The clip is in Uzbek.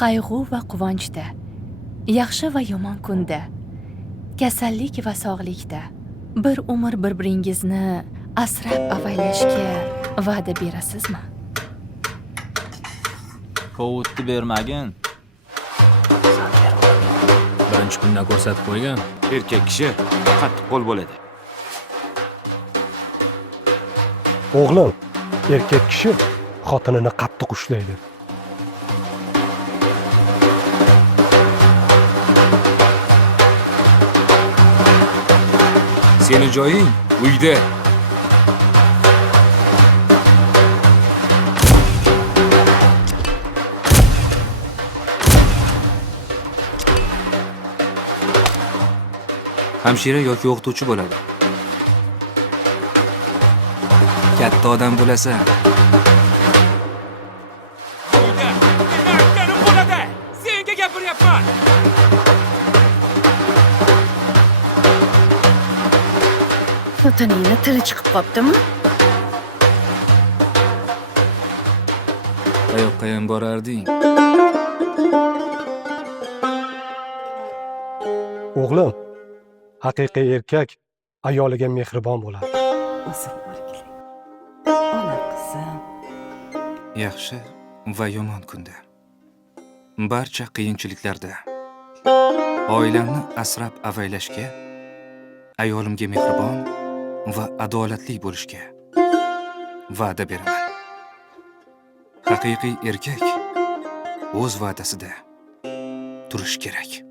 qayg'u va quvonchda, yaxshi va yomon kunda, kasallik va sog'likda bir umr bir-biringizni asrab-avaylashga va'da berasizmi? Hovutni bermagin. Birinchi kunda ko'rsatib qo'ygan. Erkak kishi qattiq qo'l bo'ladi. O'g'lim, erkak kishi xotinini qattiq ushlaydi. Seni joying uyda. Hamshira yoki o'qituvchi bo'ladi. Katta odam bo'lasan. Uyda nima aytganim bo'ladi? Senga gapiryapman. Xotiningni tili chiqib qoptimi? Qayoqqa ham borarding? O'g'lim, haqiqiy erkak ayoliga mehribon bo'ladi. O'zim o'rgiling. Ona qizim. Yaxshi va yomon kunda. Barcha qiyinchiliklarda oilamni asrab-avaylashga, ayolimga mehribon va adolatli bo'lishga va'da beraman. Haqiqiy erkak o'z va'dasida turish kerak.